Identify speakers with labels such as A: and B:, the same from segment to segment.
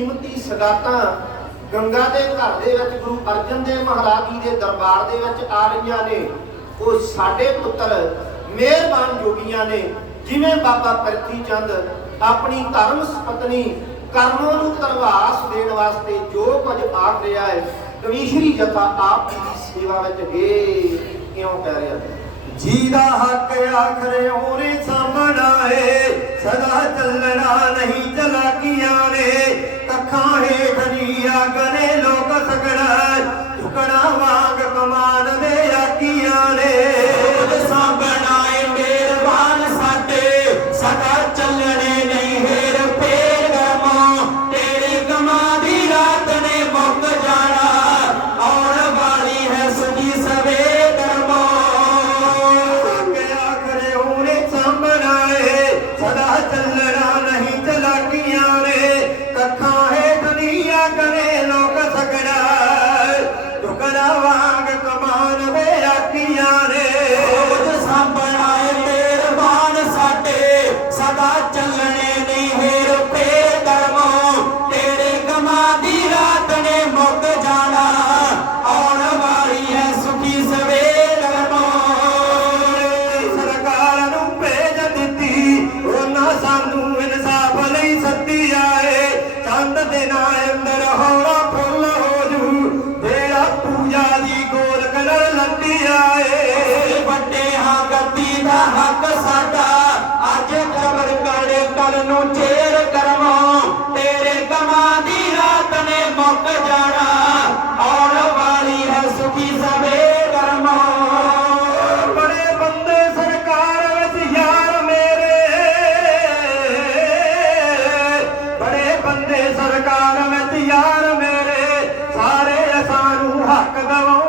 A: ਕੀਮਤੀ ਸਗਾਤਾਂ ਗੰਗਾ ਦੇ ਘਰ ਦੇ ਵਿੱਚ, ਗੁਰੂ ਅਰਜਨ ਦੇਵ ਮਹਾਰਾਜ ਜੀ ਦੇ ਦਰਬਾਰ ਦੇ ਵਿੱਚ ਆ ਰਹੀਆਂ ਨੇ। ਉਹ ਸਾਡੇ ਪੁੱਤਰ ਮਿਹਰਬਾਨ ਜੋਗੀਆਂ ਨੇ, ਜਿਵੇਂ ਬਾਬਾ ਪ੍ਰਿਥੀ ਚੰਦ ਆਪਣੀ ਧਰਮ ਪਤਨੀ ਕਰਮੋਂ ਨੂੰ ਤਰਵਾਸ ਦੇਣ ਵਾਸਤੇ ਜੋ ਕੁਝ ਆਖ ਰਿਹਾ ਹੈ ਕਵੀਸ਼ਰੀ ਜਥਾ ਆਪ ਜੀ ਦੀ ਸੇਵਾ ਵਿੱਚ ਏ ਕਿਉਂ ਕਹਿ ਰਿਹਾ
B: ਜੀ ਦਾ ਹੱਕ ਆਖਰੇ ਉਹਨੇ ਸਾਹਮਣਾ ਏ ਸਦਾ ਸਦਾ ਚੱਲਣੇ ਨਹੀਂ ਹੇਰ, ਫੇਰ ਗਮਾਂ ਤੇਰੇ ਗਮਾਂ ਦੀ ਰਾਤ ਨੇ ਮੁੱਕ ਜਾਣਾ। ਆਉਣ ਵਾਲੀ ਹੈ ਸੁਖੀ ਸਵੇ ਕਰਮੋ। ਗਿਆ ਕਰੇ, ਉਹਨੇ ਸਾਹਮਣਾ ਏ। ਸਦਾ ਚੱਲਣਾ ਨਹੀਂ ਚਲਾਕੀਆਂ ਨੇ। ਕੱਖਾਂ ਹੈ ਦੁਨੀਆ ਕਰੇ ਲੋਕ ਸਗੜਾ। ਟੁਕੜਾ ਵਾਂਗ ਕਮਾਨ ਵੇ ਆਕੀਆਂ ਨੇ। ਰੋਜ਼ ਸਾਹਮਣਾ ਸਾਨੂੰ ਹੱਕ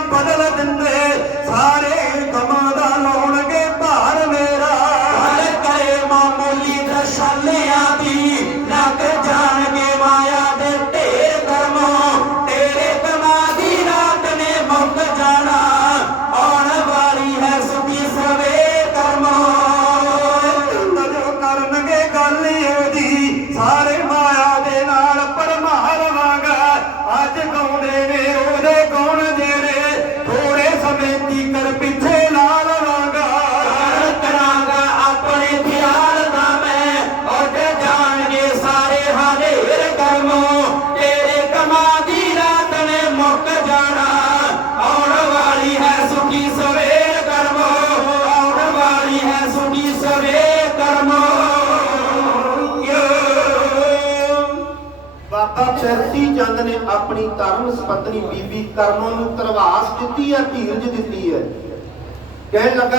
B: ਬਦਲ ਦਿੰਦੇ। ਸਾਰੇ ਗਮਾਂ ਦਾ ਲਾਉਣਗੇ ਭਾਰ ਮੇਰਾ। ਗੱਲ ਕਰੇ ਮਾਮੂਲੀ ਦਰਸ਼ਾਲਿਆਂ ਦੀ ਲੱਗ ਜਾਣਗੇ ਮਾਇਆ ਦੇ ਢੇਰ ਕਰਮੋ। ਤੇਰੇ ਗਮਾਂ ਦੀ ਰਾਤ ਨੇ ਮੁੱਕ ਜਾਣਾ। ਆਉਣ ਵਾਲੀ ਹੈ ਸੁਖੀ ਸਵੇ ਕਰਮੋ। ਜੋ ਕਰਨਗੇ ਗੱਲ ਉਹਦੀ ਸਾਰੇ
A: ਬਾਬਾ ਪਿਰਤੀ ਚੰਦ ਨੇ ਆਪਣੀ ਧਰਮ ਸਪਤਨੀ ਬੀਬੀ ਕਰਮੋਂ ਨੂੰ ਤਰਵਾਸ ਦਿੱਤੀ ਹੈ, ਧੀਰਜ ਦਿੱਤੀ ਹੈ। ਕਹਿਣ ਲੱਗਾ